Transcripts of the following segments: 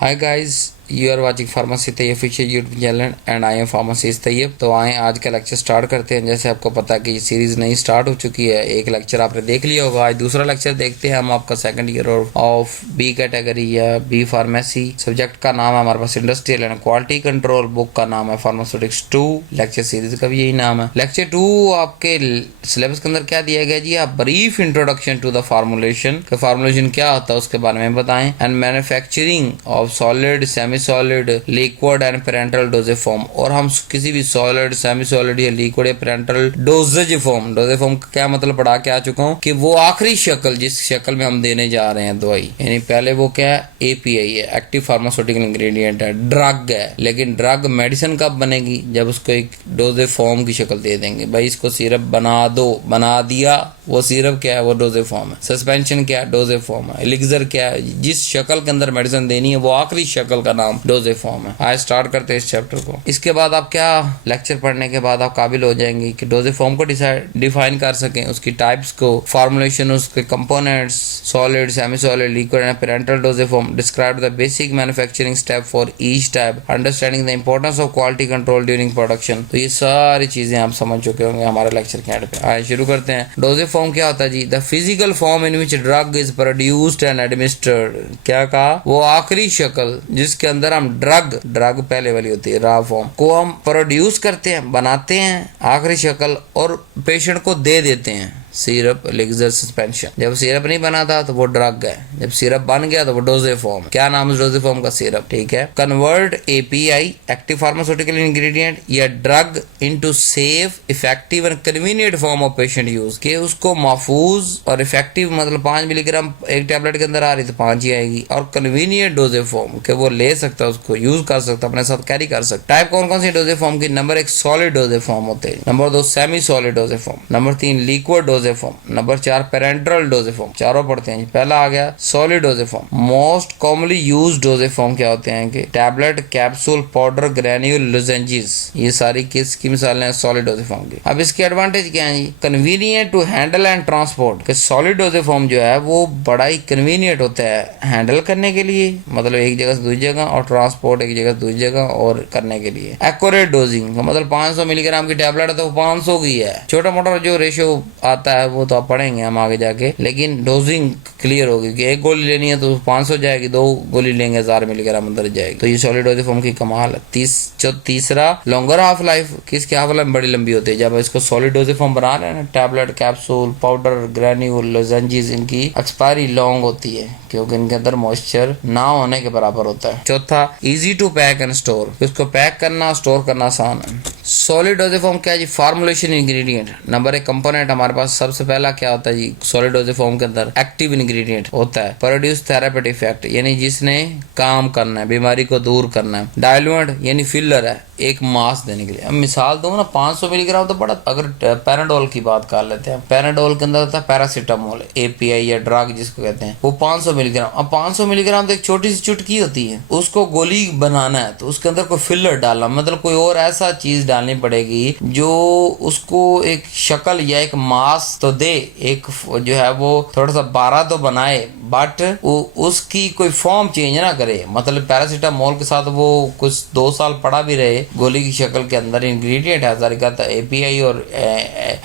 Hi guys, you are watching Pharmacy Tayyib official YouTube channel and I am Pharmacist Tayyib। तो आए आज का lecture start करते हैं। जैसे आपको पता है कि ये सीरीज नई स्टार्ट हो चुकी है। एक लेक्चर आपने देख लिया होगा, आज दूसरा लेक्चर देखते हैं हम। आपका second year of B category या बी फार्मेसी। सब्जेक्ट का नाम है हमारे पास industrial and quality control. Book का नाम है फार्मास्यूटिक्स 2। लेक्चर सीरीज का भी यही नाम है। लेक्चर 2 आपके सिलेबस के अंदर क्या दिया गया जी? आप brief introduction to the formulation, formulation क्या होता है उसके बारे में बताएं। And manufacturing of solid, semi solid, liquid and parental dosages form. और हम किसी भी सॉलिड, सेमी सॉलिड या लिक्विड या पेरेंटल डोजेज फॉर्म का क्या मतलब पढ़ा के आ चुका हूँ कि वो आखिरी शक्ल जिस शक्ल में हम देने जा रहे हैं दवाई, यानी पहले वो क्या है, एपीआई है, एक्टिव फार्मास्यूटिकल इंग्रेडिएंट है, ड्रग है। लेकिन ड्रग मेडिसिन कब बनेगी? जब उसको एक डोजेज फॉर्म की शक्ल दे देंगे। भाई इसको सिरप बना दो, बना दिया, वो सिरप क्या है, वो डोजेज फॉर्म है। सस्पेंशन क्या है, डोजेज फॉर्म है। एलिक्सर क्या है, जिस शक्ल के अंदर मेडिसिन देनी है वो आखिरी शक्ल का नाम डोजेज फॉर्म है। आज स्टार्ट करते हैं इस चैप्टर को। इसके बाद आप क्या लेक्चर पढ़ने के बाद आप काबिल हो जाएंगे कि डोजेज फॉर्म को डिफाइन कर सकें, उसकी टाइप्स को, फॉर्मुलेशन, उसके components, solid, semi solid, liquid and parental dosages form, describe the basic manufacturing step for each type, understanding the importance of quality control during production. तो ये सारी चीजें आप समझ चुके होंगे हमारे लेक्चर के एंड पे। आइए शुरू करते हैं। डोजेज फॉर्म क्या होता है जी? The physical form in which drug is produced and administered. क्या कहा? वो आखिरी शक्ल जिसके अंदर हम ड्रग पहले वाली होती है, रॉ फॉर्म को हम प्रोड्यूस करते हैं, बनाते हैं, आखिरी शक्ल, और पेशेंट को दे देते हैं। Syrup, elixir, suspension. जब सिरप नहीं बना था तो वो ड्रग है, जब सिरप बन गया तो वो डोजेज फॉर्म। क्या नाम है डोजेज फॉर्म का? सिरप। ठीक है। Convert API, active pharmaceutical ingredient या drug into safe, effective and convenient form of patient use. के उसको महफूज और इफेक्टिव, मतलब 5 मिलीग्राम एक टैबलेट के अंदर आ रही तो 5 ही आएगी, और कन्वीनियंट डोजेज फॉर्म के वो ले सकता है, उसको यूज कर सकता है, अपने साथ कैरी कर सकता। टाइप कौन कौन सी डोजेज फॉर्म की? नंबर 1 सॉलिड डोजेज फॉर्म होते हैं, number 2 semi solid dosage form, number 3 liquid dosage form, number 4 parental dosages form. चारों पढ़ते हैं। पहला आ गया solid dosage form. Most commonly used doses form क्या होते हैं कि tablet, capsule, powder, granule, lozenges. ये सारी किसकी मिसालें हैं? सॉलिड डोजेज फॉर्म की। अब इसके एडवांटेज क्या है जी? Convenient to handle and transport. कि सॉलिड डोजेज फॉर्म जो है वो बड़ा ही कन्वीनियंट होता है हैंडल करने के लिए, मतलब एक जगह से दूसरी जगह, और ट्रांसपोर्ट एक जगह से दूसरी जगह और करने के लिए। एक्यूरेट डोजिंग का मतलब 500 मिलीग्राम की टैबलेट है तो 500 की है। छोटा मोटा जो रेशियो आता है वो तो आप पढ़ेंगे हम आगे जाके, लेकिन डोजिंग क्लियर होगी कि एक गोली लेनी है तो 500 जाएगी, 2 गोली लेंगे 1000 मिलीग्राम अंदर जाएगी। तो ये सॉलिड डोजेज फॉर्म की कमाल है। तीसरा लॉन्गर हाफ लाइफ। किसकी हाफ लाइफ बड़ी लंबी होती है? जब इसको सॉलिड डोजेज फॉर्म बना रहे हैं ना, tablet, capsule, powder, granule, lozenges, इनकी एक्सपायरी लॉन्ग होती है क्योंकि इनके अंदर मॉइस्चर ना होने के बराबर होता है। चौथा easy to pack and store. इसको पैक करना, स्टोर करना आसान है। सॉलिड डोजेज फॉर्म क्या है जी? Formulation ingredient. नंबर 1 कंपोनेंट हमारे पास सबसे पहला क्या होता है जी? सॉलिड डोजेज फॉर्म के अंदर एक्टिव इंग्रेडिएंट होता है, प्रोड्यूस थेरापेटिक इफेक्ट, यानी जिसने काम करना है, बीमारी को दूर करना है। डाइल्यूएंट यानी फिलर है, एक मास देने के लिए। अब मिसाल दो ना, 500 मिलीग्राम तो बड़ा। अगर पैराडोल की बात कर लेते हैं, पैराडोल के अंदर होता है पैरासीटामोल, एपीआई या ड्रग जिसको कहते हैं, वो 500 मिलीग्राम। अब 500 मिलीग्राम तो एक छोटी सी चुटकी होती है, उसको गोली बनाना है तो उसके अंदर कोई फिलर डालना, मतलब कोई और ऐसा चीज डालनी पड़ेगी जो उसको एक शक्ल या एक मास तो दे, एक जो है वो थोड़ा सा बारह तो बनाए, बट उसकी कोई फॉर्म चेंज ना करे। मतलब पैरासीटामोल के साथ वो कुछ 2 साल पड़ा भी रहे गोली की शक्ल के अंदर, इंग्रेडिएंट है सारी का, एपीआई और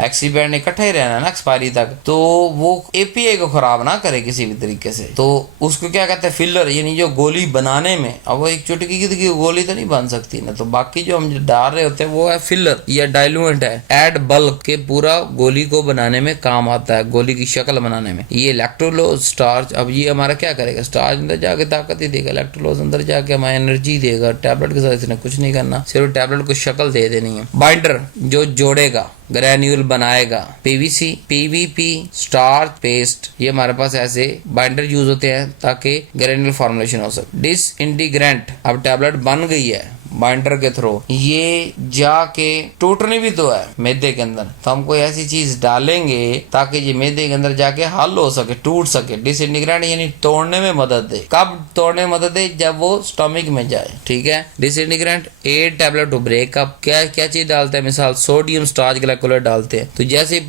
एक्सीपेंट इकट्ठा ही रहना ना एक्सपायरी तक, तो वो एपीआई को खराब ना करे किसी भी तरीके से। तो उसको क्या कहते हैं? फिलर, यानी जो गोली बनाने में, अब वो एक चुटकी की गोली तो नहीं बन सकती ना, तो बाकी जो हम डाल रहे होते हैं वो है फिलर या डाइल्यूएंट है। एड बल्क के पूरा गोली को बनाने में काम आता है, गोली की शक्ल बनाने में। ये इलेक्ट्रोलोज, स्टार्च। अब ये हमारा क्या करेगा? स्टार्च अंदर जाके ताकत ही देगा, इलेक्ट्रोलोज अंदर जाके हमें एनर्जी देगा। टैबलेट के साथ इसने कुछ नहीं करना, सिर्फ टैबलेट को शक्ल दे देनी है। बाइंडर जो जोड़ेगा, ग्रेन्यूल बनाएगा। पीवीसी, पीवीपी, स्टार्च, पेस्ट, ये हमारे पास ऐसे बाइंडर यूज होते हैं ताकि ग्रेन्यूल फॉर्मुलेशन हो सके। डिसइंटीग्रेंट, अब टैबलेट बन गई है, बाइंडर के थ्रू ये जाके टूटनी भी तो है मैदे के अंदर, तो हम कोई ऐसी चीज डालेंगे ताकि ये मैदे के अंदर जाके हल हो सके, टूट सके। डिसइंटीग्रेंट यानी तोड़ने में मदद दे। कब तोड़ने में मदद दे? जब वो स्टमक में जाए, ठीक है। Disintegrant 8 tablet to break up. क्या क्या चीज डालते हैं? मिसाल सोडियम स्टार्च ग्लाइकोलेट डालते हैं, तो जैसे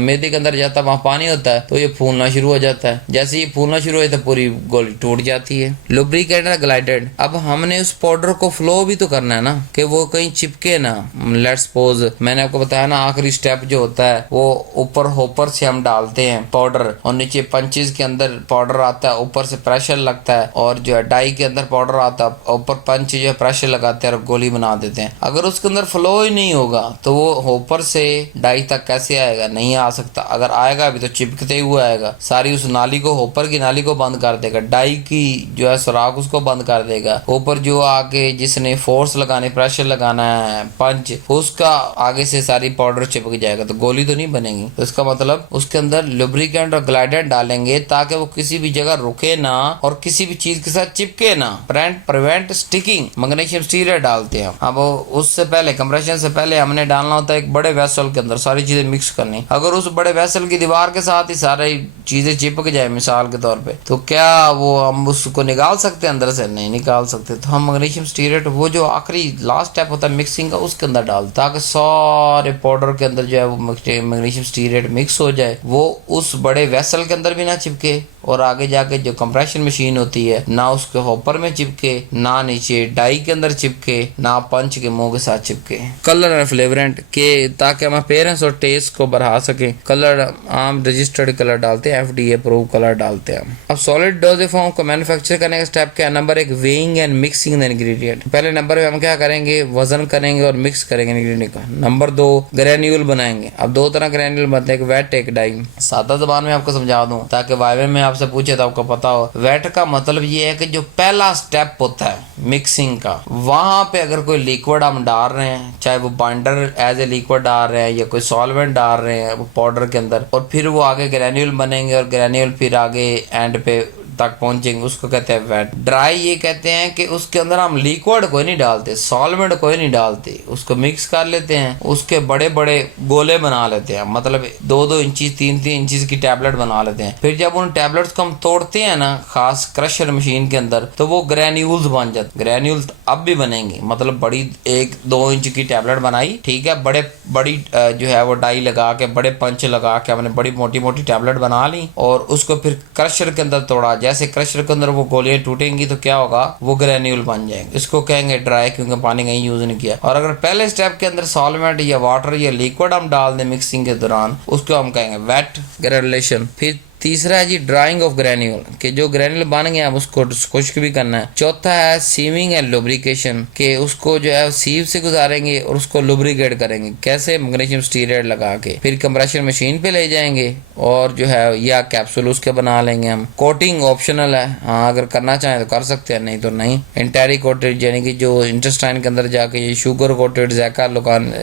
मैदे के अंदर जाता है वहां पानी होता है तो ये फूलना शुरू हो जाता है। जैसे ये फूलना शुरू हो जाता है पूरी गोली टूट जाती है। Lubricant glided. अब हमने उस पाउडर को फ्लो भी तो करना है ना, कि वो कहीं चिपके ना। लेट्स सपोज मैंने आपको बताया ना, आखिरी स्टेप जो होता है वो ऊपर होपर से हम डालते हैं पाउडर, और नीचे पंचेस के अंदर पाउडर आता है, ऊपर से प्रेशर लगता है, और जो है डाई के अंदर पाउडर आता है, ऊपर पंच जो है प्रेशर लगाते हैं और गोली बना देते हैं। अगर उसके अंदर फ्लो ही नहीं होगा तो वो होपर से डाई तक कैसे आएगा? नहीं आ सकता। अगर आएगा भी तो चिपकते हुए आएगा, सारी उस नाली को, होपर की नाली को बंद कर देगा, डाई की जो है सुराख उसको बंद कर देगा। ऊपर जो आगे जिसने फोर्स लगाने, प्रेशर लगाना है, पंच, उसका आगे से सारी पाउडर चिपक जाएगा, तो गोली तो नहीं बनेगी। तो इसका मतलब उसके अंदर लुब्रिकेंट और ग्लाइडेंट डालेंगे ताकि वो किसी भी जगह रुके ना और किसी भी चीज के साथ चिपके ना, प्रिवेंट स्टिकिंग। मैग्नीशियम स्टीरेट डालते हैं। अब उससे पहले, कंप्रेशन से पहले हमने डालना होता है एक बड़े वेसल के अंदर सारी चीजें मिक्स करनी। अगर उस बड़े वेसल की दीवार के साथ ही सारी चीजें चिपक जाए मिसाल के तौर पे, तो क्या वो हम उसको निकाल सकते हैं अंदर से? नहीं निकाल सकते। तो हम मैग्नीशियम स्टीरेट वो जो आखिरी लास्ट स्टेप होता है मिक्सिंग का, उसके अंदर डाल, ताकि सारे पाउडर के अंदर जो है वो मैग्नीशियम स्टीरेट मिक्स हो जाए, वो उस बड़े वेसल के अंदर भी ना चिपके, और आगे जाके जो कंप्रेशन मशीन होती है ना उसके हॉपर में चिपके, ना नीचे डाई के अंदर चिपके, ना पंच के मुंह के साथ चिपके। कलर एंड फ्लेवरेंट के, ताकि हम अपेयरेंस और टेस्ट को बढ़ा सके, कलर आम रजिस्टर्ड कलर डालते हैं, FDA अप्रूव कलर डालते हैं। अब सॉलिड डोसेज फॉर्म को मैन्युफैक्चर करने का स्टेप क्या है? Number 1, weighing and mixing the ingredient. पहले नंबर में हम क्या करेंगे? वजन करेंगे और मिक्स करेंगे इंग्रेडिएंट का। नंबर 2, ग्रेन्यूल बनाएंगे। अब दो तरह ग्रेन्यूल बनते हैं, एक वेट एक डाई। सादा जबान में आपको समझा दूं ताकि वाइवे में आपसे पूछे तो आपको पता हो। वेट का मतलब ये है कि जो पहला स्टेप होता है मिक्सिंग का, वहां पे अगर कोई लिक्विड हम डाल रहे हैं, चाहे वो बाइंडर एज ए लिक्विड डाल रहे हैं या कोई सॉल्वेंट डाल रहे हैं वो पाउडर के अंदर, और फिर वो आगे ग्रेन्यूल बनेंगे और ग्रेन्यूल फिर आगे एंड पे तक पहुंचेंगे, उसको कहते हैं वेट। ड्राई ये कहते हैं कि उसके अंदर हम लिक्विड कोई नहीं डालते, सॉल्वेंट कोई नहीं डालते, उसको मिक्स कर लेते हैं, उसके बड़े बड़े गोले बना लेते हैं, मतलब 2-2 इंचीज 3-3 इंचीज की टैबलेट बना लेते हैं। फिर जब उन टैबलेट्स को हम तोड़ते हैं ना खास क्रशर मशीन के अंदर, तो वो ग्रेन्यूल्स बन जाते। ग्रेन्यूल अब भी बनेंगे, मतलब बड़ी 1-2 इंच की टैबलेट बनाई, ठीक है, बड़ी जो है वो डाई लगा के, बड़े पंच लगा के हमने बड़ी मोटी मोटी टैबलेट बना ली, और उसको फिर क्रशर के अंदर तोड़ा। जैसे क्रशर के अंदर वो गोलियां टूटेंगी तो क्या होगा? वो ग्रेन्यूल बन जाएंगे। इसको कहेंगे ड्राई, क्योंकि पानी कहीं यूज नहीं किया। और अगर पहले स्टेप के अंदर सॉल्वेंट या वाटर या लिक्विड हम डाल दें मिक्सिंग के दौरान, उसको हम कहेंगे वेट ग्रेनुलेशन। फिर तीसरा है जी ड्राइंग ऑफ ग्रेन्यूल, कि जो ग्रेन्यूल बन गया अब उसको खुश्क भी करना है। चौथा है सीविंग एंड लुब्रिकेशन, कि उसको जो है सीव से गुजारेंगे और उसको लुब्रिकेट करेंगे। कैसे? मैग्नीशियम स्टीरेट लगा के। फिर कंप्रेशन मशीन पे ले जाएंगे और जो है या कैप्सूल उसके बना लेंगे हम। कोटिंग ऑप्शनल है, हाँ अगर करना चाहें तो कर सकते हैं, नहीं तो नहीं। एंटेरी कोटेड यानी कि जो इंटेस्टाइन के अंदर जाके ये शुगर कोटेड जैका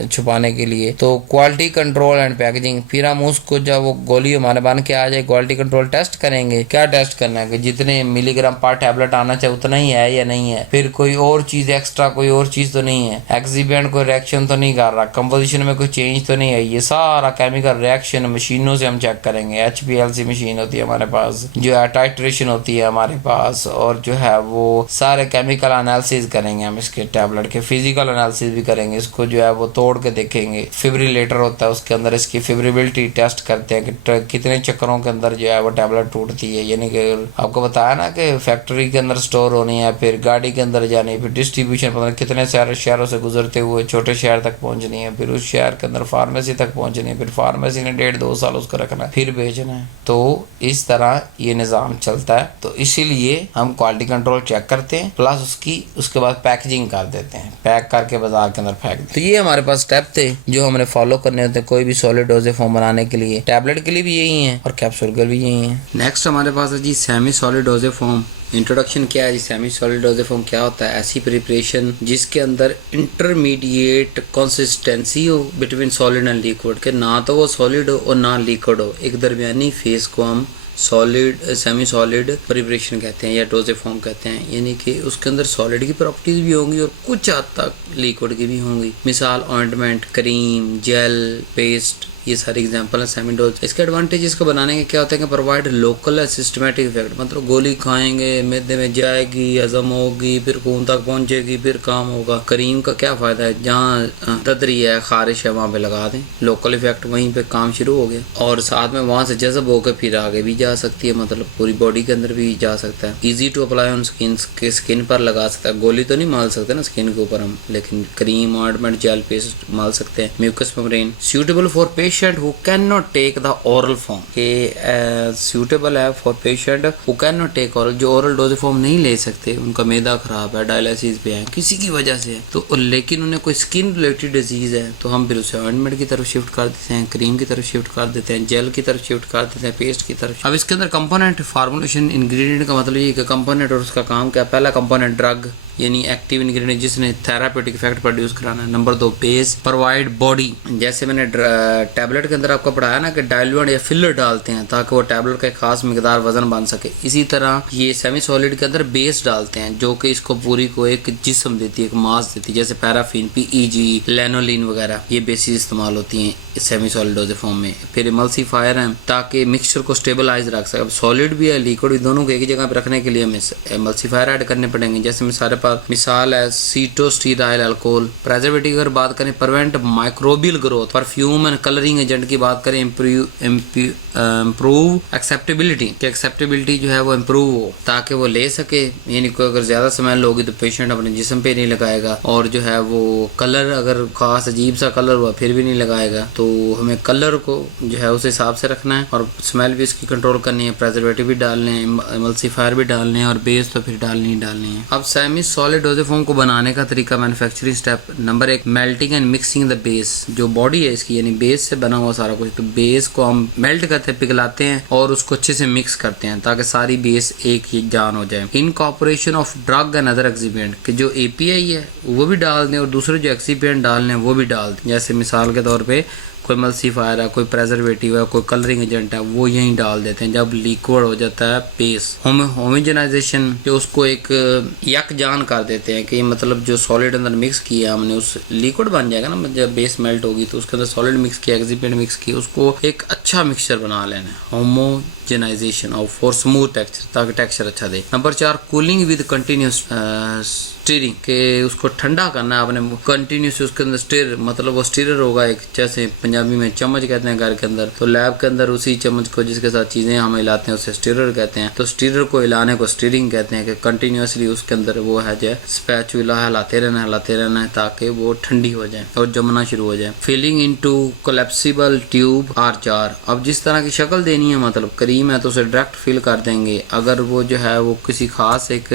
छुपाने के लिए। तो क्वालिटी कंट्रोल एंड पैकेजिंग, फिर हम उसको जब वो गोली हमारे बन के आ जाए क्वालिटी कंट्रोल टेस्ट करेंगे। क्या टेस्ट करना है? कि जितने मिलीग्राम पर टैबलेट आना चाहिए उतना ही है या नहीं है, फिर कोई और चीज एक्स्ट्रा, कोई और चीज तो नहीं है, एक्सिबिएंट कोई रिएक्शन तो नहीं कर रहा, कंपोजिशन में कोई चेंज तो नहीं है। ये सारा केमिकल रिएक्शन मशीनों से हम चेक करेंगे। HPLC मशीन होती है हमारे पास, जो है टाइट्रेशन होती है हमारे पास, और जो है वो सारे केमिकल एनालिसिस करेंगे हम इसके टैबलेट के, फिजिकल एनालिसिस भी करेंगे। इसको जो है वो तोड़ के देखेंगे। फिब्रिलेटर होता है उसके अंदर, इसकी फिब्रिबिलिटी टेस्ट करते हैं कि कितने चक्करों के अंदर जो है वो टैबलेट टूटती है। यानी कि आपको बताया ना कि फैक्ट्री के अंदर स्टोर होनी है, फिर गाड़ी के अंदर जानी है, फिर डिस्ट्रीब्यूशन पता कितने सारे शहरों से गुजरते हुए छोटे शहर तक पहुंचनी है, फिर उस शहर के अंदर फार्मेसी तक पहुंचनी है, फिर फार्मेसी ने 1.5-2 साल उसको रखना है, फिर बेचना है। तो इस तरह ये निज़ाम चलता है। तो इसीलिए हम क्वालिटी कंट्रोल चेक करते हैं, प्लस उसके बाद पैकेजिंग कर देते हैं, पैक करके बाजार के अंदर फेंक देते हैं। तो ये हमारे पास स्टेप थे जो हमने फॉलो करने होते हैं कोई भी सॉलिड डोसेज फॉर्म बनाने के लिए। टैबलेट के लिए भी यही है और कैप्सूल के भी यही है। नेक्स्ट हमारे पास है जी semi solid dosage form. Introduction क्या है जी? सेमी सॉलिड डोसेज फॉर्म क्या होता है? ऐसी प्रिपरेशन जिसके अंदर इंटरमीडिएट कंसिस्टेंसी हो बिटवीन सॉलिड एंड लिक्विड, के ना तो वो सॉलिड हो और ना लिक्विड हो, एक दरमियानी फेस को हम सॉलिड सेमी सॉलिड प्रिपरेशन कहते हैं या डोजेज फॉर्म कहते हैं, यानी कि उसके अंदर सॉलिड की प्रॉपर्टीज भी होंगी और कुछ हद तक लिक्विड की भी होंगी। मिसाल ऑइंटमेंट, क्रीम, जेल, पेस्ट, ये सारे एग्जांपल है सेमी डोज। इसके एडवांटेज इसको बनाने के क्या होते हैं कि प्रोवाइड लोकल सिस्टमेटिक इफेक्ट, मतलब गोली खाएंगे मैदे में जाएगी, हजम होगी, फिर खून तक पहुंचेगी, फिर काम होगा। करीम का क्या फायदा है, जहाँ तदरी है, खारिश है, वहाँ पे लगा दें, लोकल इफेक्ट, वहीं पे काम शुरू हो गया और साथ में वहाँ से जज्ब होकर फिर आगे भी जा सकती है, मतलब पूरी बॉडी के अंदर भी जा सकता है। Easy to apply on skin, skin पर लगा सकता है। गोली तो नहीं माल सकते ना स्किन के ऊपर हम, लेकिन क्रीम, ऑइंटमेंट, जेल, पेस्ट माल सकते हैं। Mucous membrane suitable for patient who can not take the oral form, के सूटेबल है for patient who can not take oral, जो ओरल डोज फॉर्म नहीं ले सकते, उनका मैदा खराब है, डायलिसिस पे है, किसी की वजह से है, तो लेकिन उन्हें कोई स्किन रिलेटेड डिजीज है, तो हम फिर उसे ऑइंटमेंट की तरफ शिफ्ट कर देते हैं, क्रीम की तरफ शिफ्ट कर देते हैं, जेल की तरफ शिफ्ट कर देते हैं, पेस्ट की तरफ। अब इसके अंदर कंपोनेंट फार्मूलेशन, इंग्रेडिएंट का मतलब ये कि कंपोनेंट और उसका काम क्या। पहला कंपोनेंट ड्रग यानी एक्टिव इंग्रेडिएंट जिसने थेरापेटिक इफेक्ट प्रोड्यूस कराना है। नंबर 2 बेस, प्रोवाइड बॉडी, जैसे मैंने टैबलेट के अंदर आपको पढ़ाया ना कि डाइल्यूएंट या फिलर डालते हैं ताकि वो टैबलेट का एक खास मिकदार वजन बन सके, इसी तरह ये सेमी सॉलिड के अंदर बेस डालते हैं जो कि इसको पूरी को एक जिस्म देती है, एक मास देती है, जैसे पैराफिन, पीईजी, लेनोलिन वगैरह, ये बेसिस इस्तेमाल होती हैं सेमी सॉलिड डोज फॉर्म में। फिर इमल्सीफायर है ताकि मिक्सचर को स्टेबलाइज रख सके। अब सॉलिड भी है लिक्विड भी, दोनों को एक ही जगह पे रखने के लिए हमें इमल्सीफायर ऐड करने पड़ेंगे। जैसे मिसाल है सीटोस्टीराइल अल्कोहल। प्रेजर्वेटिव की अगर बात करें, prevent microbial growth. Perfume and colouring agent की बात करें, इम्प्रूव एक्सेप्टेबिलिटी, कि एक्सेप्टेबिलिटी जो है वो इम्प्रूव हो ताकि वो ले सके, यानी कोई अगर ज्यादा स्मेल होगी तो पेशेंट अपने जिस्म पे नहीं लगाएगा, और जो है वो कलर अगर खास अजीब सा कलर हुआ फिर भी नहीं लगाएगा, तो हमें कलर को जो है उस हिसाब से रखना है और स्मेल भी इसकी कंट्रोल करनी है। प्रेजर्वेटिव भी डालने हैं, इमल्सीफायर भी डालने हैं और बेस तो फिर डालनी ही डालनी है। अब सेमी सॉलिड डोजेज फॉर्म को बनाने का तरीका, manufacturing step number 1, melting and mixing the base. जो बॉडी है इसकी यानी बेस से बना हुआ सारा कुछ, तो बेस को हम मेल्ट करते हैं, पिघलाते हैं और उसको अच्छे से मिक्स करते हैं ताकि सारी बेस एक ही जान हो जाए। Incorporation of drug and other excipient, कि जो एपीआई है वो भी डाल दें और दूसरे जो एक्सिपिएंट डालने हैं वो भी डाल दें। जैसे मिसाल के तौर पे कोई मल्सीफायर है, कोई प्रेजर्वेटिव है, कोई कलरिंग एजेंट है, वो यहीं डाल देते हैं जब लिक्विड हो जाता है बेस। होमोजेनाइजेशन, जो उसको एक यकजान कर देते हैं कि मतलब जो सॉलिड अंदर मिक्स किया हमने उस लिक्विड बन जाएगा ना, जब बेस मेल्ट होगी तो उसके अंदर सॉलिड मिक्स किया, एक्सिपिएंट मिक्स किया, उसको एक अच्छा मिक्सचर बना लेना है। होमोजेनाइजेशन और फॉर स्मूथ टेक्सचर, ताकि टेक्सचर अच्छा दे। Number 4, cooling with continuous stirring, के उसको ठंडा करना है आपने कंटिन्यूस, उसके अंदर स्टीर, मतलब वो स्टीरर होगा एक, जैसे पंजाबी में चम्मच कहते हैं घर के अंदर, तो लैब के अंदर उसी चम्मच को जिसके साथ चीजें हम हिलाते हैं उसे स्टीरर कहते हैं। तो स्टीरर को हिलाने को स्टीरिंग कहते हैं कि कंटिन्यूसली उसके अंदर वो है जो स्पैचुला हिलाते रहना है ताकि वो ठंडी हो जाए और जमना शुरू हो जाए। Filling into collapsible tube or jar, अब जिस तरह की शक्ल देनी है, मतलब क्रीम है तो उसे डायरेक्ट फिल कर देंगे, अगर वो जो है वो किसी खास एक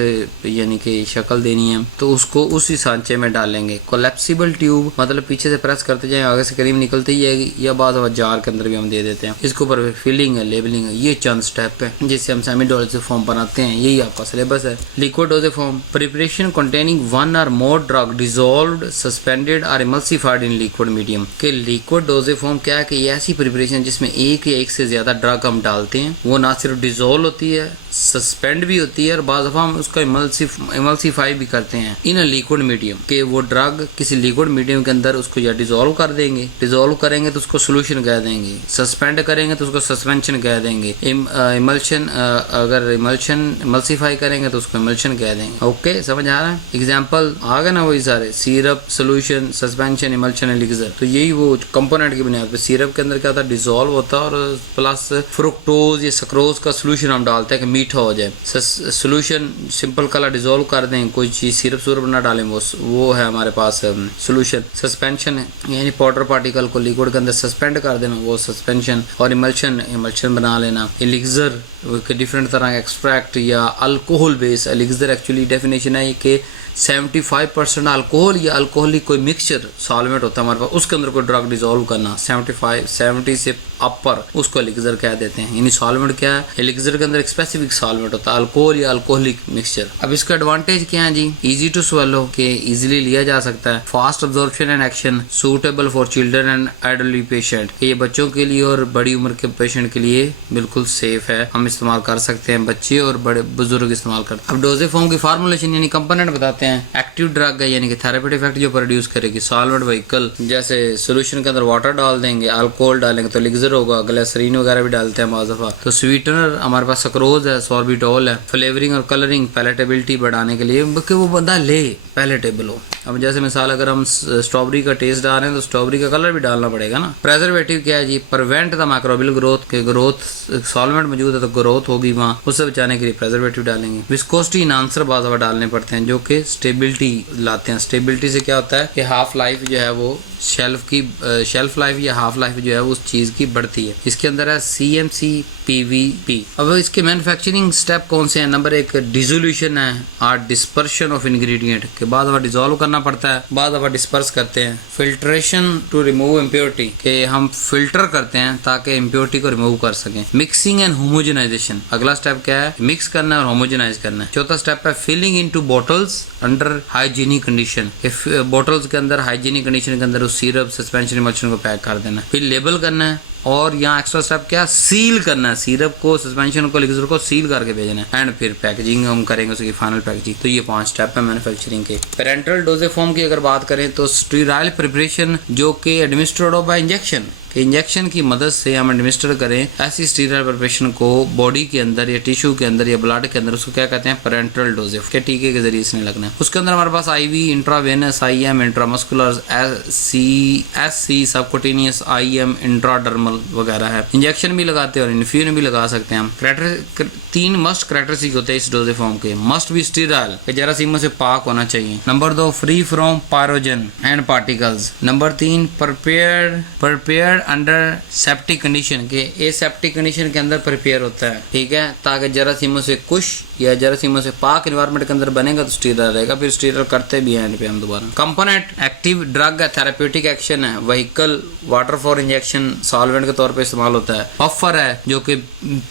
यानी कि शक्ल देनी है तो उसको उसी सांचे में डालेंगे। कोलैप्सिबल ट्यूब मतलब पीछे से प्रेस करते जाए, आगे से क्रीम निकलती ही जाएगी, या बाद जार के अंदर भी हम दे देते हैं। इसके ऊपर फिलिंग है, लेबलिंग है, ये चंद स्टेप है जिससे हम सेमी डोजेज फॉर्म बनाते हैं। यही आपका सिलेबस है। Liquid dosage form, preparation containing 1 or more drug dissolved, suspended और इमल्सिफाइड इन लिक्विड मीडियम। के लिक्विड डोजेज फॉर्म क्या है कि ये ऐसी प्रिपरेशन जिसमें एक या एक से ज्यादा ड्रग हम डालते हैं, वो ना सिर्फ डिसॉल्व होती है, सस्पेंड भी होती है और बाद दफा हम उसको इमल्सिफाई भी करते हैं इन लिक्विड मीडियम, के वो ड्रग किसी लिक्विड मीडियम के अंदर उसको या डिसॉल्व कर देंगे, डिसॉल्व करेंगे तो उसको सोल्यूशन कह देंगे, सस्पेंड करेंगे तो उसको सस्पेंशन कह देंगे, इमल्शन अगर इमल्सिफाई करेंगे तो उसको इमल्शन कह देंगे। ओके, समझ आ रहा है? एग्जाम्पल आ गए ना वही सारे, syrup, solution, suspension, emulsion, elixir. तो यही वो कंपोनेंट की बुनियाद पे सिरप के अंदर क्या होता है, डिसॉल्व होता है और प्लस फ्रुक्टोज या सक्रोज का सोल्यूशन हम डालते हैं कि मीठा हो जाए। सोल्यूशन सिंपल कलर डिसॉल्व कर दें, कोई चीज सिरप सूरप ना डालें, वो है हमारे पास सोल्यूशन। सस्पेंशन है यानी पाउडर पार्टिकल को लिक्विड के अंदर सस्पेंड कर देना, वो सस्पेंशन। और इमल्शन बना लेना। एलिक्सर डिफरेंट तरह का एक्सट्रैक्ट या alcohol base. Elixir actually definition है कि 75% अल्कोहल या अल्कोहलिक कोई मिक्सचर सॉल्वेंट होता है हमारे पास, उसके अंदर कोई ड्रग डिसॉल्व करना, 70 से अपर उसको एलिक्सर कह देते हैं। यानी सॉल्वेंट क्या है, एलिक्सर के अंदर एक स्पेसिफिक सॉल्वेंट होता है, अल्कोहल या अल्कोहलिक मिक्सचर। अब इसका एडवांटेज क्या है जी, इजी टू स्वेलो, के इजीली लिया जा सकता है, fast absorption and action, suitable for children and adult patient, ये बच्चों के लिए और बड़ी उम्र के पेशेंट के लिए बिल्कुल सेफ है। हम इस्तेमाल कर सकते हैं, बच्चे और बड़े बुजुर्ग इस्तेमाल करते हैं। अब डोजेफॉर्म की फार्मूलेशन यानी कंपोनेंट बताते हैं। एक्टिव ड्रग है यानी कि थेरेप्यूटिक इफेक्ट जो प्रोड्यूस करेगी। सॉल्वेंट व्हीकल, जैसे सोल्यूशन के अंदर वाटर डाल देंगे, अल्कोहल डालेंगे तो एलिक्सर होगा, ग्लिसरीन वगैरह भी डालते हैं माज़ दफ़ा। तो स्वीटनर हमारे पास सक्रोज है, सॉर्बिटॉल है। फ्लेवरिंग और कलरिंग पैलेटेबिलिटी बढ़ाने के लिए कि वो बंदा ले पैलेटेबल हो। अब जैसे मिसाल अगर हम स्ट्रॉबेरी का टेस्ट डाल रहे हैं तो स्ट्रॉबेरी का कलर भी डालना पड़ेगा ना। प्रेजर्वेटिव क्या है जी? प्रिवेंट द माइक्रोबियल ग्रोथ, के ग्रोथ सॉल्वेंट मौजूद है तो ग्रोथ होगी वहाँ, उससे बचाने के लिए प्रेजर्वेटिव डालेंगे। विस्कोसिटी इनहांसर बाज़ दफ़ा डालने पड़ते हैं जो कि स्टेबिलिटी लाते हैं। स्टेबिलिटी से क्या होता है कि हाफ लाइफ जो है वो शेल्फ लाइफ या हाफ लाइफ जो है उस चीज की बढ़ती है। इसके अंदर है CMC PVP। अब इसके मैन्युफैक्चरिंग स्टेप कौन से हैं? नंबर 1 डिसोल्यूशन है और डिस्पर्शन ऑफ इंग्रेडिएंट के बाद अब डिसॉल्व करना पड़ता है, बाद अब डिस्पर्स करते हैं। फिल्ट्रेशन टू रिमूव इम्प्योरिटी के हम फिल्टर करते हैं ताकि इम्प्योरिटी को रिमूव कर सकें। मिक्सिंग एंड होमोजेनाइजेशन, अगला स्टेप क्या है? मिक्स करना है और होमोजेनाइज करना है। चौथा स्टेप है filling into bottles under hygienic condition, bottles के अंदर हाइजीनिक कंडीशन के अंदर उस सिरप सस्पेंशन इमल्शन को पैक कर देना। फिर लेबल करना है और यहाँ एक्स्ट्रा स्टेप क्या? सील करना है। सिरप को, सस्पेंशन को, एलिक्सर को सील करके भेजना है। एंड फिर पैकेजिंग हम करेंगे उसकी फाइनल पैकेजिंग। तो ये 5 स्टेप है मैन्युफैक्चरिंग के। पेरेंटल डोजेफॉर्म की अगर बात करें तो स्टीराइल प्रिपरेशन जो कि एडमिनिस्ट्रेड बाय इंजेक्शन, इंजेक्शन की मदद से हम एडमिनिस्टर करें ऐसी स्टीराइल प्रिपरेशन को बॉडी के अंदर या टिश्यू के अंदर या ब्लड के अंदर, उसको क्या कहते हैं? पेरेंटल डोजेफ के टीके के जरिए इसने लगना है। उसके अंदर हमारे पास IV, intravenous, IM, intramuscular, SC subcutaneous, IM intradermal वगैरह है। इंजेक्शन भी लगाते हैं और इन्फ्यूजन भी लगा सकते हैं हम। 3 मस्ट कैरेक्टरिस्टिक होते हैं इस डोजेफॉर्म के। मस्ट बी स्टीराइल, जरासीमों से पाक होना चाहिए। Number 2 free from pyrogen and particles. Number 3 prepared under septic condition के एसेप्टिक कंडीशन के अंदर प्रिपेयर होता है, ठीक है, ताकि जरासीमों से कुछ या जरासीमों से पाक एनवायरनमेंट के अंदर बनेगा तो स्टीराइल रहेगा। फिर स्टीराइल करते भी हैं पे हम दोबारा। कंपोनेंट एक्टिव ड्रग है, थेरेप्यूटिक एक्शन है। Vehicle water for injection solvent के तौर पे इस्तेमाल होता है। बफर है जो कि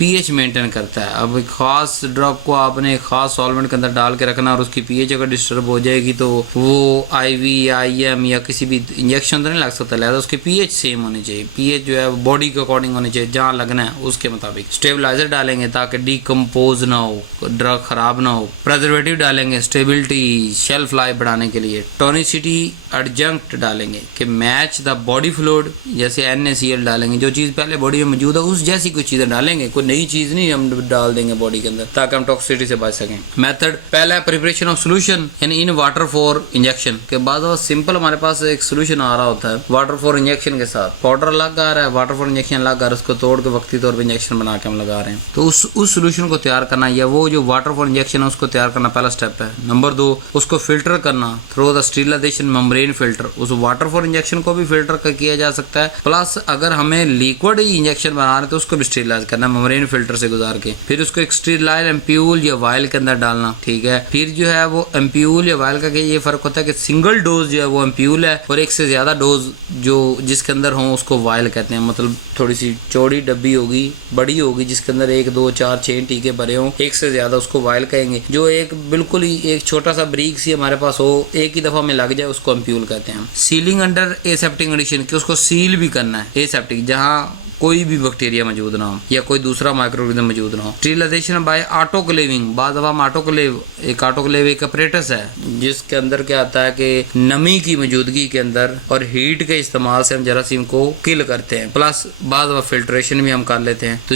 pH मेंटेन करता है। अब एक खास ड्रग को आपने खास सॉल्वेंट के अंदर डाल के रखना और उसकी pH अगर डिस्टर्ब हो जाएगी तो वो IV या IM या किसी भी इंजेक्शन तो नहीं लग सकता, लिहाजा उसकी pH सेम होनी चाहिए। pH जो है बॉडी के अकॉर्डिंग होनी चाहिए, जहाँ लगना है उसके मुताबिक। स्टेबलाइजर डालेंगे ताकि डिकम्पोज ना हो, ड्रग खराब ना हो। प्रेजर्वेटिव डालेंगे स्टेबिलिटी, शेल्फ लाइफ बढ़ाने के लिए। टोनिसिटी एडजंक्ट डालेंगे कि मैच द बॉडी फ्लूइड, जैसे NaCl डालेंगे, जो चीज पहले बॉडी में मौजूद है उस जैसी कुछ चीजें डालेंगे, कोई नई चीज नहीं हम डाल देंगे बॉडी के अंदर ताकि हम टॉक्सिसिटी से बच सकें। मेथड पहला प्रिपरेशन ऑफ सोल्यूशन यानी इन वाटर फॉर इंजेक्शन के बाद सिंपल हमारे पास एक सोल्यूशन आ रहा होता है वाटर फॉर इंजेक्शन के साथ। पाउडर अलग आ रहा है, वाटर फॉर इंजेक्शन अलग आ रहा है, उसको तोड़ के वक्ती तौर पर इंजेक्शन बना के हम लगा रहे हैं। तो उस सोल्यूशन को तैयार करना या वो जो वाटर फॉर इंजेक्शन है उसको तैयार करना पहला स्टेप है। नंबर 2 उसको फिल्टर करना थ्रू द स्टीरिलाइजेशन मेम्ब्रेन फिल्टर। उस वाटर फॉर इंजेक्शन को भी फिल्टर किया जा सकता है, प्लस अगर हमें लिक्विड ही इंजेक्शन बना रहे हैं तो उसको भी स्टीरिलाइज करना मेम्ब्रेन फिल्टर से गुजार के। फिर उसको एक स्टीरिलाइज एम्प्यूल या वायल के अंदर डालना, ठीक है। फिर जो है वो एम्प्यूल या वायल का ये फर्क होता है कि सिंगल डोज जो है वो एम्प्यूल है और एक से ज्यादा डोज जो जिसके अंदर हो उसको वायल कहते हैं। मतलब थोड़ी सी चौड़ी डब्बी होगी, बड़ी होगी, जिसके अंदर 1 2 4 6 टीके भरे हों, एक से ज्यादा उसको वायल कहेंगे। जो एक बिल्कुल ही एक छोटा सा ब्रीक सी हमारे पास हो, एक ही दफा में लग जाए, उसको एम्प्यूल कहते हैं। सीलिंग अंडर एसेप्टिक कंडीशन कि उसको सील भी करना है एसेप्टिक, जहाँ कोई भी बैक्टीरिया मौजूद ना हो या कोई दूसरा माइक्रोऑर्गेनिज्म मौजूद ना हो। स्टीरिलाइजेशन बाय ऑटोक्लेविंग, बाद अब हम ऑटोक्लेव एक अपरेटस है जिसके अंदर क्या आता है कि नमी की मौजूदगी के अंदर और हीट के इस्तेमाल से हम जरासीम को किल करते हैं, प्लस बाद अब फिल्ट्रेशन भी हम कर लेते हैं। तो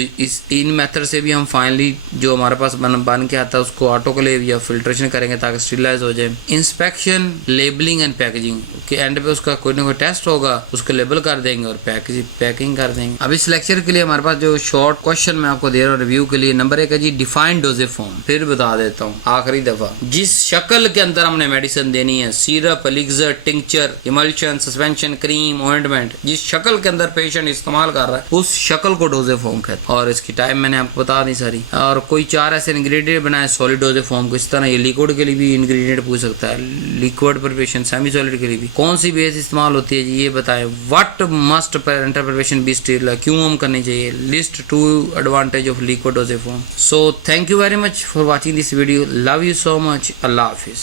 इन मेथड से भी हम फाइनली जो हमारे पास बन के आता है उसको ऑटोक्लेव या फिल्ट्रेशन करेंगे ताकि स्टीरिलाइज हो जाए। इंस्पेक्शन, लेबलिंग एंड पैकेजिंग के एंड पे उसका कोई ना कोई टेस्ट होगा, उसको लेबल कर देंगे और पैकिंग कर देंगे। अब इस लेक्चर के लिए हमारे पास जो शॉर्ट क्वेश्चन मैं आपको दे रहा हूँ रिव्यू के लिए, नंबर 1 है जी डिफाइंड डोजेज फॉर्म। फिर बता देता हूँ आखिरी दफा, जिस शक्ल के अंदर हमने मेडिसिन देनी है, syrup, elixir, tincture, emulsion, suspension, cream, ointment, जिस शक्ल के अंदर पेशेंट इस्तेमाल कर रहा है उस शक्ल को डोजेज फॉर्म कहते हैं। और इसकी टाइम मैंने आपको बता दी सारी। और कोई 4 ऐसे इंग्रेडिएंट बनाए सॉलिड डोजेज फॉर्म को, इस तरह ये लिक्विड के लिए भी इंग्रेडिएंट पूछ सकता है, लिक्विड प्रिपरेशन, सेमी सॉलिड के लिए भी कौन सी बेस इस्तेमाल होती है जी ये बताएं। What must parenteral preparation be sterile, क्यों हम करनी चाहिए। List 2 advantage of liquid dosage form. So thank you very much for watching this video. Love you so much. Allah Hafiz.